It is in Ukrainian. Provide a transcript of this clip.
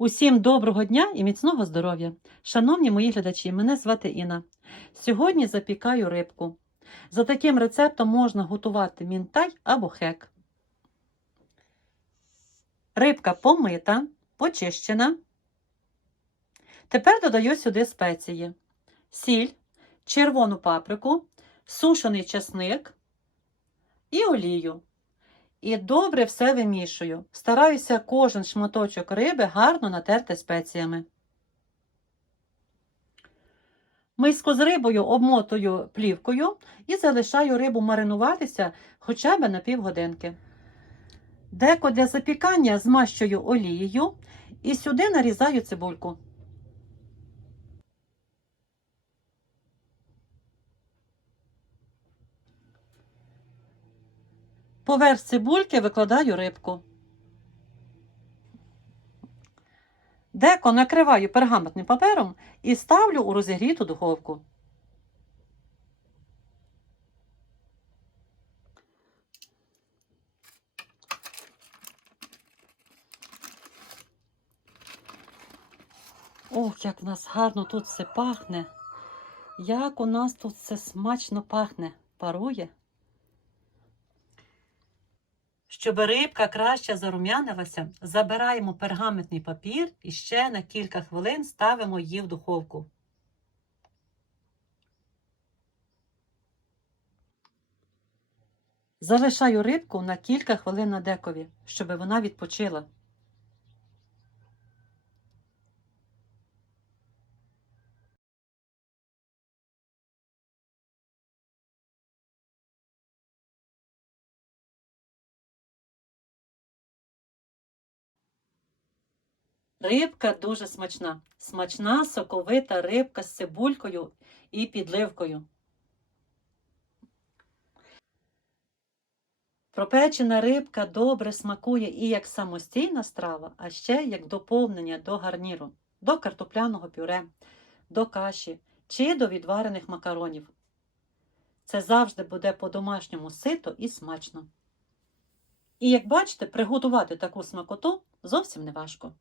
Усім доброго дня і міцного здоров'я! Шановні мої глядачі, мене звати Інна. Сьогодні запікаю рибку. За таким рецептом можна готувати мінтай або хек. Рибка помита, почищена. Тепер додаю сюди спеції: сіль, червону паприку, сушений часник і олію. І добре все вимішую. Стараюся кожен шматочок риби гарно натерти спеціями. Миску з рибою обмотую плівкою і залишаю рибу маринуватися хоча б на півгодинки. Деко для запікання змащую олією і сюди нарізаю цибульку. Поверх цибульки викладаю рибку. Деко накриваю пергаментним папером і ставлю у розігріту духовку. Ох, як в нас гарно тут все пахне. Як у нас тут все смачно пахне, парує. Щоб рибка краще зарум'янилася, забираємо пергаментний папір і ще на кілька хвилин ставимо її в духовку. Залишаю рибку на кілька хвилин на декові, щоб вона відпочила. Рибка дуже смачна. Смачна соковита рибка з цибулькою і підливкою. Пропечена рибка добре смакує і як самостійна страва, а ще як доповнення до гарніру, до картопляного пюре, до каші чи до відварених макаронів. Це завжди буде по-домашньому сито і смачно. І як бачите, приготувати таку смакоту зовсім не важко.